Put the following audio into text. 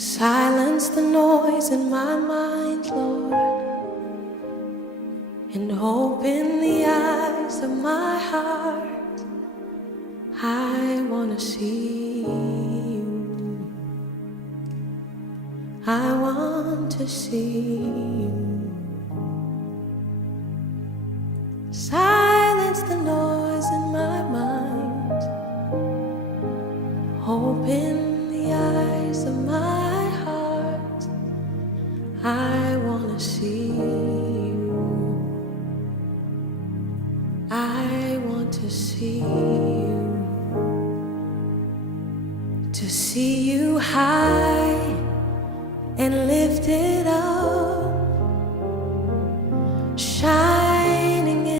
Silence the noise in my mind, Lord, and open the eyes of my heart. I want to see you. I want to see you. Silence the noise in my mind. Open the eyes of my heart. I want to see you. I want to see you. To see you high and lifted up,